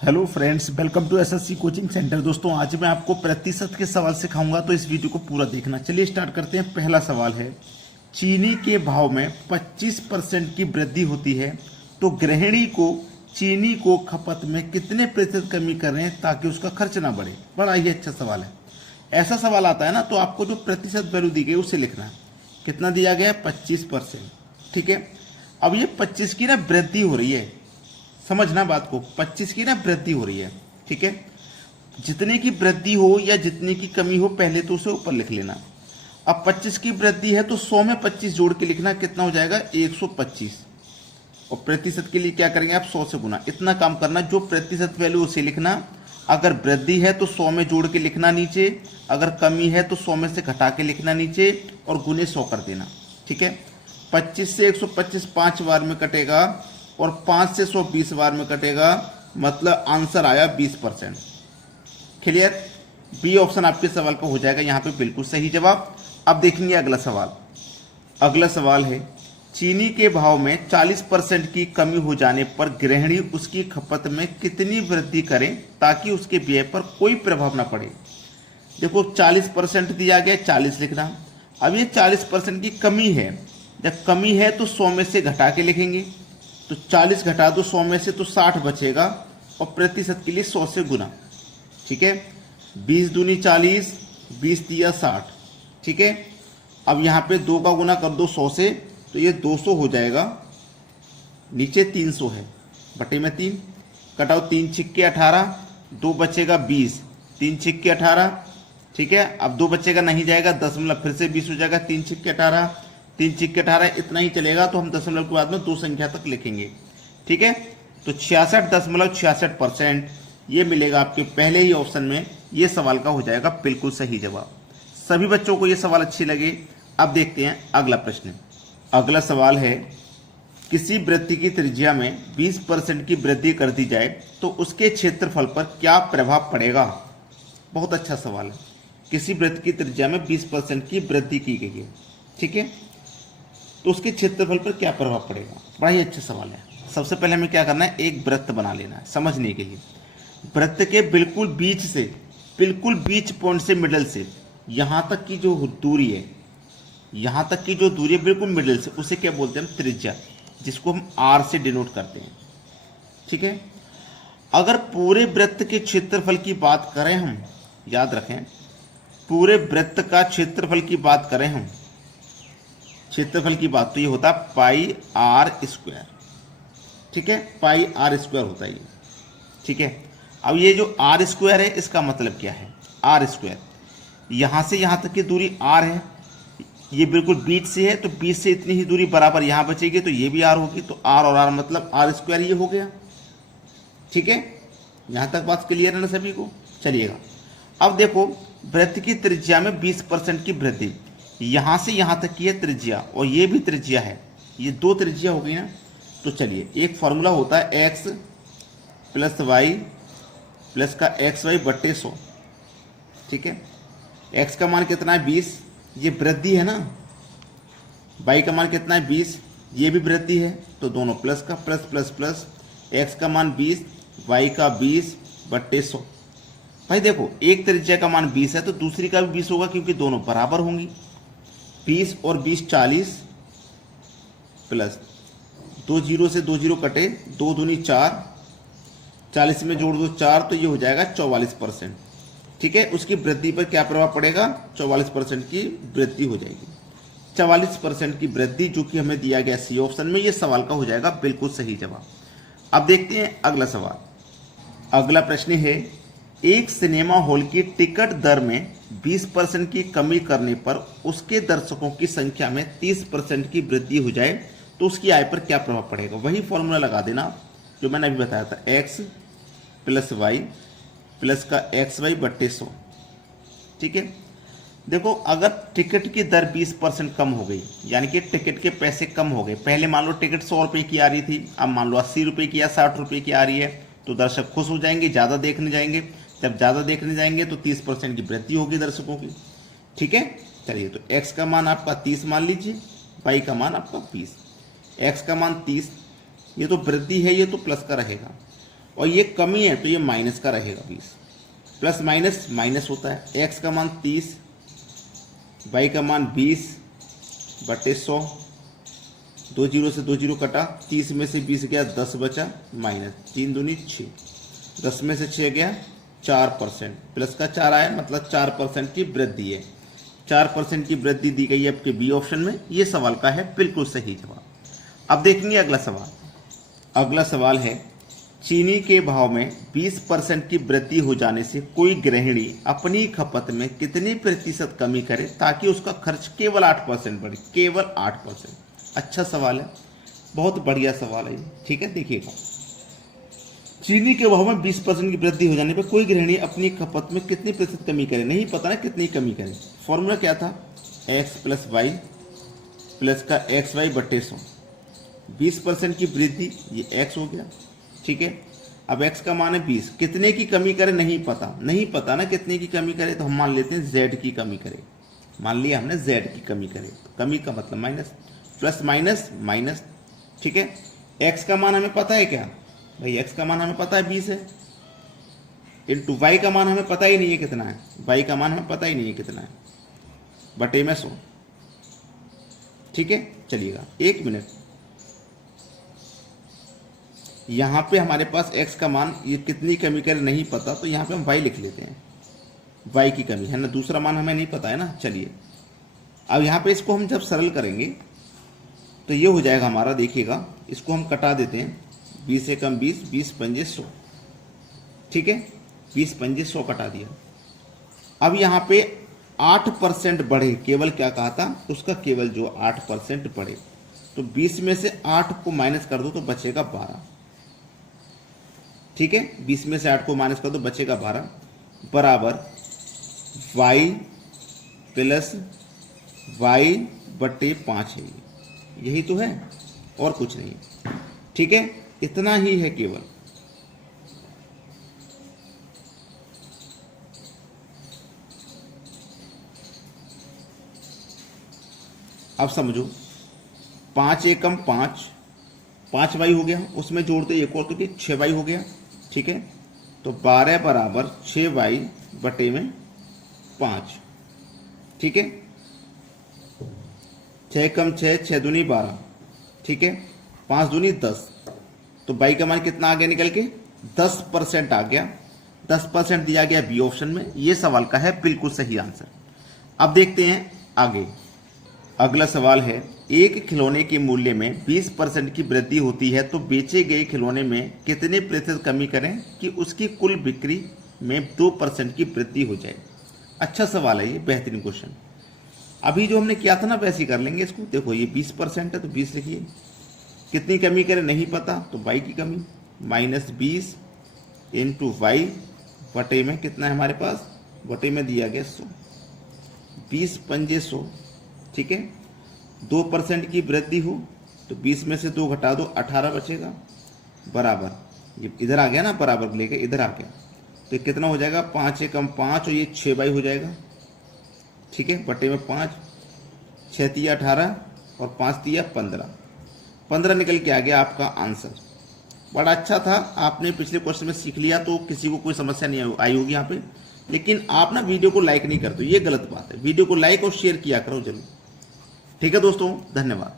Hello friends, welcome to SSC coaching centre. दोस्तों, आज मैं आपको प्रतिशत के सवाल सिखाऊंगा, तो इस वीडियो को पूरा देखना। चलिए स्टार्ट करते हैं। पहला सवाल है, चीनी के भाव में 25% की वृद्धि होती है, तो गृहिणी को चीनी को खपत में कितने प्रतिशत कमी करें ताकि उसका खर्च ना बढ़े। बड़ा ही अच्छा सवाल है। ऐसा सवाल आता है ना, तो आपको जो प्रतिशत वैल्यू दी गई उसे लिखना है। कितना दिया गया है? 25%। ठीक है। अब ये 25 की ना वृद्धि हो रही है, समझना बात को। 25 की ना वृद्धि हो रही है, ठीक है। जितने की वृद्धि हो या जितने की कमी हो, पहले तो उसे ऊपर लिख लेना। अब 25 की वृद्धि है तो 100 में 25 जोड़ के लिखना। कितना हो जाएगा? 125। और प्रतिशत के लिए क्या करेंगे आप? 100 से गुना। इतना काम करना, जो प्रतिशत वैल्यू उसे लिखना। अगर वृद्धि है तो 100 में जोड़ के लिखना नीचे, अगर कमी है तो 100 में से घटा के लिखना नीचे, और गुने 100 कर देना। ठीक है। 25 से 125 5 बार में कटेगा, और 5 से 100 20 बार में कटेगा, मतलब आंसर आया 20%। क्लियर? बी ऑप्शन आपके सवाल का हो जाएगा यहाँ पे बिल्कुल सही जवाब। अब देखेंगे अगला सवाल। अगला सवाल है, चीनी के भाव में 40% की कमी हो जाने पर गृहिणी उसकी खपत में कितनी वृद्धि करें ताकि उसके व्यय पर कोई प्रभाव ना पड़े। देखो, 40% दिया गया, 40 लिखना। अब ये 40% की कमी है। जब कमी है तो 100 में से घटा के लिखेंगे, तो 40 घटा दो 100 में से तो 60 बचेगा, और प्रतिशत के लिए 100 से गुना। ठीक है। 20 दूनी 40, 20 दिया 60। ठीक है। अब यहाँ पे 2 का गुना कर दो 100 से, तो ये 200 हो जाएगा। नीचे 300 है, बटे में 3, कटाओ 3 छिक्के 18, 2 बचेगा 20, 3 छिक्के 18। ठीक है। अब 2 बचेगा, नहीं जाएगा, दशमलव फिर से 20 हो जाएगा, 3 छिक्के 18, 3 छिक्के 18, इतना ही चलेगा। तो हम दशमलव के बाद में 2 संख्या तक लिखेंगे। ठीक है। तो 66.66% ये मिलेगा आपके पहले ही ऑप्शन में। ये सवाल का हो जाएगा बिल्कुल सही जवाब। सभी बच्चों को ये सवाल अच्छी लगे। अब देखते हैं अगला प्रश्न। अगला सवाल है, किसी वृत्त की त्रिज्या में 20% की वृद्धि कर दी जाए तो उसके क्षेत्रफल पर क्या प्रभाव पड़ेगा। बहुत अच्छा सवाल है। किसी वृत्त की त्रिज्या में 20% की वृद्धि की गई है, ठीक है, तो उसके क्षेत्रफल पर क्या प्रभाव पड़ेगा। बड़ा ही अच्छा सवाल है। सबसे पहले हमें क्या करना है? एक वृत्त बना लेना है समझने के लिए। वृत्त के बिल्कुल बीच से, बिल्कुल बीच पॉइंट से, मिडल से यहाँ तक की जो दूरी है, यहाँ तक की जो दूरी है बिल्कुल मिडल से, उसे क्या बोलते हैं? हम त्रिज्या, जिसको हम आर से डिनोट करते हैं। ठीक है। अगर पूरे वृत्त के क्षेत्रफल की बात करें हम, याद रखें, पूरे वृत्त का क्षेत्रफल की बात करें हम, क्षेत्रफल की बात, तो ये होता है पाई आर स्क्वायर। ठीक है। पाई आर स्क्वायर होता है ये। ठीक है। अब ये जो आर स्क्वायर है, इसका मतलब क्या है? आर स्क्वायर, यहाँ से यहाँ तक की दूरी आर है, ये बिल्कुल बीच से है, तो बीच से इतनी ही दूरी बराबर यहाँ बचेगी, तो ये भी आर होगी। तो आर और आर मतलब आर स्क्वायर ये हो गया। ठीक है। यहाँ तक बात क्लियर है ना सभी को? चलिएगा। अब देखो, वृत्त की त्रिज्या में 20% की वृद्धि, यहाँ से यहाँ तक की है त्रिज्या, और ये भी त्रिज्या है, ये 2 त्रिज्या हो गई ना। तो चलिए, एक फॉर्मूला होता है x प्लस वाई प्लस का एक्स वाई बट्टे 100। ठीक है। x का मान कितना है? 20, ये वृद्धि है ना। y का मान कितना है? 20, ये भी वृद्धि है, तो दोनों प्लस का प्लस प्लस प्लस। x का मान 20, y का 20 बट्टे 100। भाई देखो, एक त्रिज्या का मान 20 है तो दूसरी का भी 20 होगा, क्योंकि दोनों बराबर होंगी। 20 और 20 40, प्लस 2 जीरो से 2 जीरो कटे, 2 दूनी 4, 40 में जोड़ दो 4, तो ये हो जाएगा 44%। ठीक है। उसकी वृद्धि पर क्या प्रभाव पड़ेगा? 44% की वृद्धि हो जाएगी। 44% की वृद्धि, जो कि हमें दिया गया सी ऑप्शन में, ये सवाल का हो जाएगा बिल्कुल सही जवाब। अब देखते हैं अगला सवाल। अगला प्रश्न है, एक सिनेमा हॉल की टिकट दर में 20% की कमी करने पर उसके दर्शकों की संख्या में 30% की वृद्धि हो जाए तो उसकी आय पर क्या प्रभाव पड़ेगा। वही फॉर्मूला लगा देना जो मैंने अभी बताया था, x प्लस वाई प्लस का एक्स वाई बट्टे 100। ठीक है। देखो, अगर टिकट की दर 20% कम हो गई, यानी कि टिकट के पैसे कम हो गए। पहले मान लो टिकट 100 रुपये की आ रही थी, अब मान लो 80 रुपये की या 60 रुपये की आ रही है, तो दर्शक खुश हो जाएंगे, ज़्यादा देखने जाएंगे। जब ज़्यादा देखने जाएंगे तो 30% की वृद्धि होगी दर्शकों की। ठीक है। चलिए, तो x का मान आपका 30 मान लीजिए, y का मान आपका 20। x का मान 30, ये तो वृद्धि है, ये तो प्लस का रहेगा, और ये कमी है तो ये माइनस का रहेगा 20। प्लस माइनस माइनस होता है। एक्स का मान 30, वाई का मान 20/100, 2 जीरो से 2 जीरो कटा, 30 में से 20 गया 10 बचा, माइनस 3 दूनी 6, 10 में से 6 गया 4%, प्लस का 4 आया मतलब 4% की वृद्धि है। 4% की वृद्धि दी गई है आपके बी ऑप्शन में। ये सवाल का है बिल्कुल सही जवाब। अब देखेंगे अगला सवाल। अगला सवाल है चीनी के भाव में 20% की वृद्धि हो जाने से कोई गृहिणी अपनी खपत में कितने प्रतिशत कमी करे ताकि उसका खर्च केवल 8% बढ़े, केवल 8%। अच्छा सवाल है, बहुत बढ़िया सवाल है। ठीक है, देखिएगा चीनी के भाव में 20% की वृद्धि हो जाने पर कोई गृहिणी अपनी खपत में कितनी प्रतिशत कमी करे, नहीं पता ना कितनी कमी करे। फॉर्मूला क्या था, x प्लस वाई प्लस का XY/100। 20% की वृद्धि, ये x हो गया। ठीक है, अब x का मान है 20, कितने की कमी करे नहीं पता, नहीं पता ना कितने की कमी करे, तो हम मान लेते हैं z की कमी करे। मान लिया हमने z की कमी करे, तो कमी का मतलब माइनस, प्लस माइनस माइनस। ठीक है, x का मान हमें पता है क्या भाई, x का मान हमें पता है 20 है, इंटू वाई का मान हमें पता ही नहीं है कितना है, y का मान हमें पता ही नहीं है कितना है, बटे में 100। ठीक है, चलिएगा 1 मिनट, यहाँ पे हमारे पास x का मान ये कितनी कमी करे नहीं पता, तो यहाँ पे हम y लिख लेते हैं, y की कमी है ना, दूसरा मान हमें नहीं पता है ना। चलिए अब यहाँ पे इसको हम जब सरल करेंगे तो ये हो जाएगा हमारा, देखिएगा इसको हम कटा देते हैं, 20 से कम 20, 20 पंजे 100। ठीक है, 20 पंजे 100 कटा दिया। अब यहाँ पे 8% बढ़े, केवल क्या कहा था, उसका केवल जो 8% बढ़े, तो 20 में से 8 को माइनस कर दो तो बचेगा 12। ठीक है, 20 में से 8 को माइनस कर दो बचेगा 12, बराबर y प्लस y/5 है। यही तो है और कुछ नहीं। ठीक है, इतना ही है केवल। अब समझो, 5 एकम 5, 5y हो गया, उसमें जोड़ दो एक और तो 6y हो गया। ठीक है, तो 12 बराबर 6y/5। ठीक है, 6 कम 6, 6 दूनी 12। ठीक है, 5 दूनी 10, तो y का मान कितना आ गया निकल के, 10% आ गया। 10% दिया गया बी ऑप्शन में। ये सवाल का है बिल्कुल सही आंसर। अब देखते हैं आगे। अगला सवाल है, एक खिलौने के मूल्य में 20% की वृद्धि होती है तो बेचे गए खिलौने में कितने प्रतिशत कमी करें कि उसकी कुल बिक्री में 2% की वृद्धि हो जाए। अच्छा सवाल है ये, बेहतरीन क्वेश्चन। अभी जो हमने किया था ना वैसे ही कर लेंगे इसको। देखो ये 20% है तो 20 लिखिए, कितनी कमी करें नहीं पता तो y की कमी, -20 इंटू वाई बटे में कितना है हमारे पास, बटे में दिया गया 100, 20 पंजे 100। ठीक है, 2% की वृद्धि हो तो 20 में से 2 घटा दो 18 बचेगा, बराबर ये इधर आ गया ना, बराबर लेके इधर आ गया, तो कितना हो जाएगा, 5 एकम 5 और ये 6y हो जाएगा। ठीक है, बटे में 5, 6 तिया 18 और 5 तिया 15, 15 निकल के आ गया आपका आंसर। बड़ा अच्छा था, आपने पिछले क्वेश्चन में सीख लिया तो किसी को कोई समस्या नहीं आई होगी यहाँ पे। लेकिन आप ना वीडियो को लाइक नहीं करते, ये गलत बात है। वीडियो को लाइक और शेयर किया करो जरूर। ठीक है दोस्तों, धन्यवाद।